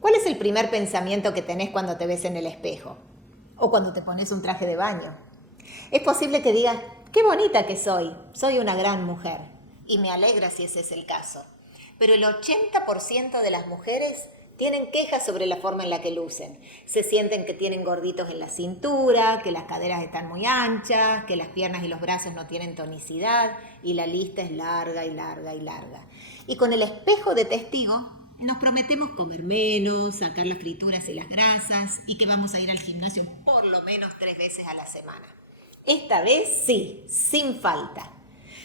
¿Cuál es el primer pensamiento que tenés cuando te ves en el espejo? O cuando te pones un traje de baño. Es posible que digas, qué bonita que soy una gran mujer. Y me alegra si ese es el caso. Pero el 80% de las mujeres tienen quejas sobre la forma en la que lucen. Se sienten que tienen gorditos en la cintura, que las caderas están muy anchas, que las piernas y los brazos no tienen tonicidad, y la lista es larga y larga y larga. Y con el espejo de testigo nos prometemos comer menos, sacar las frituras y las grasas, y que vamos a ir al gimnasio por lo menos 3 veces a la semana. Esta vez sí, sin falta.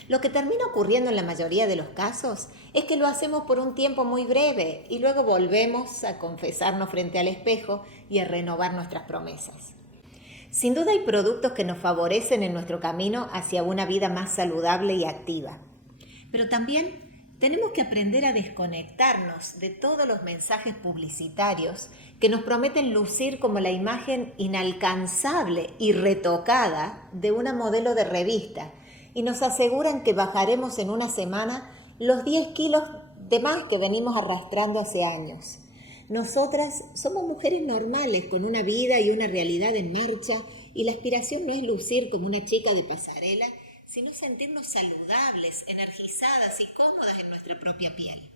Lo que termina ocurriendo en la mayoría de los casos es que lo hacemos por un tiempo muy breve y luego volvemos a confesarnos frente al espejo y a renovar nuestras promesas. Sin duda hay productos que nos favorecen en nuestro camino hacia una vida más saludable y activa. Pero también tenemos que aprender a desconectarnos de todos los mensajes publicitarios que nos prometen lucir como la imagen inalcanzable y retocada de una modelo de revista y nos aseguran que bajaremos en una semana los 10 kilos de más que venimos arrastrando hace años. Nosotras somos mujeres normales con una vida y una realidad en marcha y la aspiración no es lucir como una chica de pasarela, sino sentirnos saludables, energizadas y cómodas en nuestra propia piel.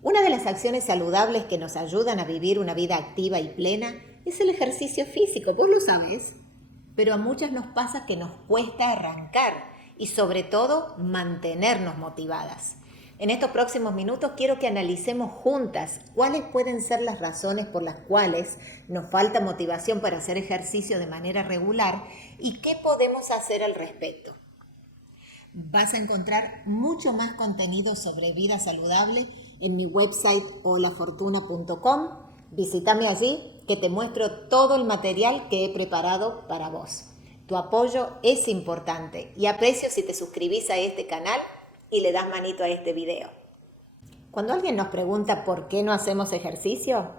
Una de las acciones saludables que nos ayudan a vivir una vida activa y plena es el ejercicio físico, vos lo sabés. Pero a muchas nos pasa que nos cuesta arrancar y sobre todo mantenernos motivadas. En estos próximos minutos quiero que analicemos juntas cuáles pueden ser las razones por las cuales nos falta motivación para hacer ejercicio de manera regular y qué podemos hacer al respecto. Vas a encontrar mucho más contenido sobre vida saludable en mi website holafortuna.com. Visítame allí que te muestro todo el material que he preparado para vos. Tu apoyo es importante y aprecio si te suscribís a este canal y le das manito a este video. Cuando alguien nos pregunta por qué no hacemos ejercicio,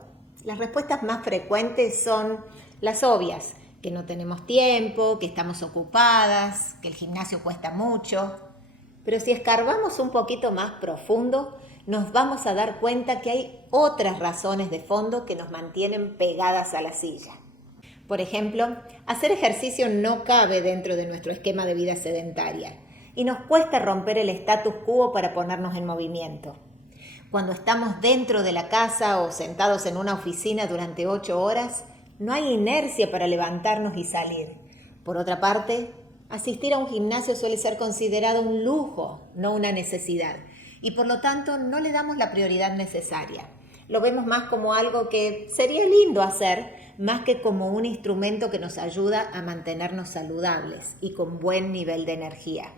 las respuestas más frecuentes son las obvias, que no tenemos tiempo, que estamos ocupadas, que el gimnasio cuesta mucho. Pero si escarbamos un poquito más profundo, nos vamos a dar cuenta que hay otras razones de fondo que nos mantienen pegadas a la silla. Por ejemplo, hacer ejercicio no cabe dentro de nuestro esquema de vida sedentaria y nos cuesta romper el status quo para ponernos en movimiento. Cuando estamos dentro de la casa o sentados en una oficina durante 8 horas, no hay inercia para levantarnos y salir. Por otra parte, asistir a un gimnasio suele ser considerado un lujo, no una necesidad, y por lo tanto no le damos la prioridad necesaria. Lo vemos más como algo que sería lindo hacer, más que como un instrumento que nos ayuda a mantenernos saludables y con buen nivel de energía.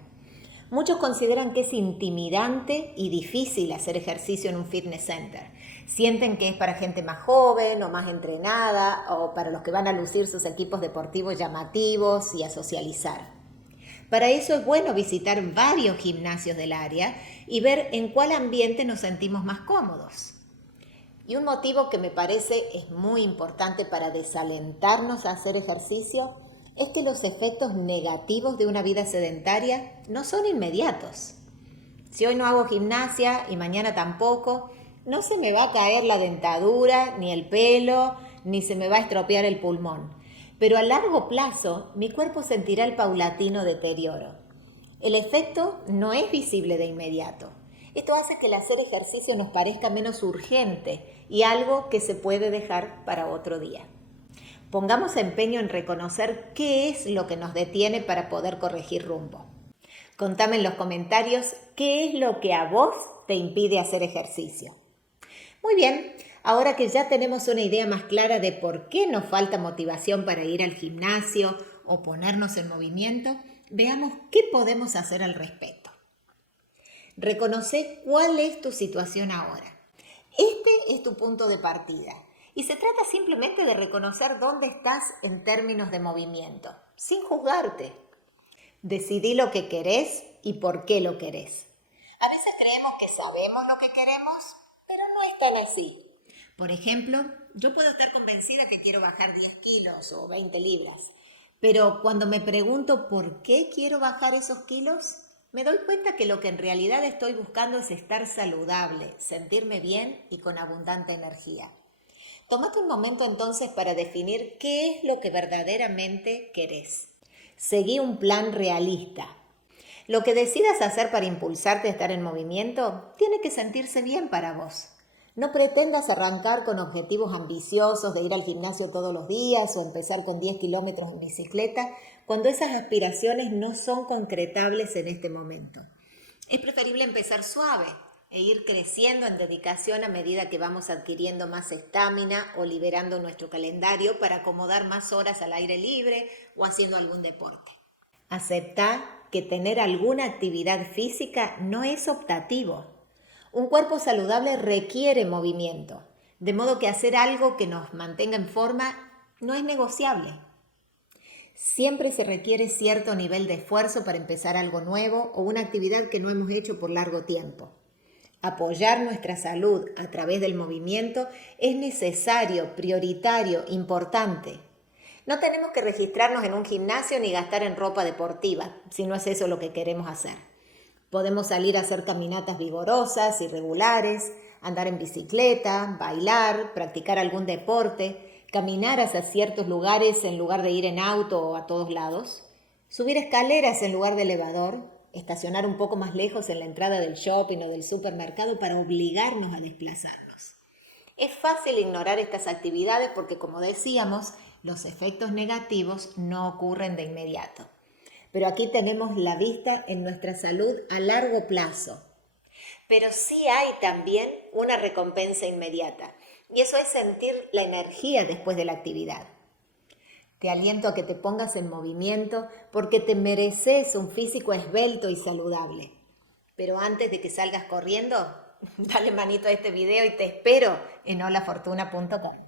Muchos consideran que es intimidante y difícil hacer ejercicio en un fitness center. Sienten que es para gente más joven o más entrenada o para los que van a lucir sus equipos deportivos llamativos y a socializar. Para eso es bueno visitar varios gimnasios del área y ver en cuál ambiente nos sentimos más cómodos. Y un motivo que me parece es muy importante para desalentarnos a hacer ejercicio es que los efectos negativos de una vida sedentaria no son inmediatos. Si hoy no hago gimnasia y mañana tampoco, no se me va a caer la dentadura, ni el pelo, ni se me va a estropear el pulmón. Pero a largo plazo, mi cuerpo sentirá el paulatino deterioro. El efecto no es visible de inmediato. Esto hace que el hacer ejercicio nos parezca menos urgente y algo que se puede dejar para otro día. Pongamos empeño en reconocer qué es lo que nos detiene para poder corregir rumbo. Contame en los comentarios qué es lo que a vos te impide hacer ejercicio. Muy bien, ahora que ya tenemos una idea más clara de por qué nos falta motivación para ir al gimnasio o ponernos en movimiento, veamos qué podemos hacer al respecto. Reconoce cuál es tu situación ahora. Este es tu punto de partida y se trata simplemente de reconocer dónde estás en términos de movimiento, sin juzgarte. Decidí lo que querés y por qué lo querés. A veces creemos que sabemos lo que queremos, pero no es tan así. Por ejemplo, yo puedo estar convencida que quiero bajar 10 kilos o 20 libras, pero cuando me pregunto por qué quiero bajar esos kilos, me doy cuenta que lo que en realidad estoy buscando es estar saludable, sentirme bien y con abundante energía. Tómate un momento entonces para definir qué es lo que verdaderamente querés. Seguí un plan realista. Lo que decidas hacer para impulsarte a estar en movimiento tiene que sentirse bien para vos. No pretendas arrancar con objetivos ambiciosos de ir al gimnasio todos los días o empezar con 10 kilómetros en bicicleta cuando esas aspiraciones no son concretables en este momento. Es preferible empezar suave e ir creciendo en dedicación a medida que vamos adquiriendo más estamina o liberando nuestro calendario para acomodar más horas al aire libre o haciendo algún deporte. Aceptá que tener alguna actividad física no es optativo. Un cuerpo saludable requiere movimiento, de modo que hacer algo que nos mantenga en forma no es negociable. Siempre se requiere cierto nivel de esfuerzo para empezar algo nuevo o una actividad que no hemos hecho por largo tiempo. Apoyar nuestra salud a través del movimiento es necesario, prioritario, importante. No tenemos que registrarnos en un gimnasio ni gastar en ropa deportiva, si no es eso lo que queremos hacer. Podemos salir a hacer caminatas vigorosas y regulares, andar en bicicleta, bailar, practicar algún deporte, caminar hacia ciertos lugares en lugar de ir en auto o a todos lados, subir escaleras en lugar de elevador, estacionar un poco más lejos en la entrada del shopping o del supermercado para obligarnos a desplazarnos. Es fácil ignorar estas actividades porque, como decíamos, los efectos negativos no ocurren de inmediato. Pero aquí tenemos la vista en nuestra salud a largo plazo. Pero sí hay también una recompensa inmediata, y eso es sentir la energía después de la actividad. Te aliento a que te pongas en movimiento porque te mereces un físico esbelto y saludable. Pero antes de que salgas corriendo, dale manito a este video y te espero en holafortuna.com.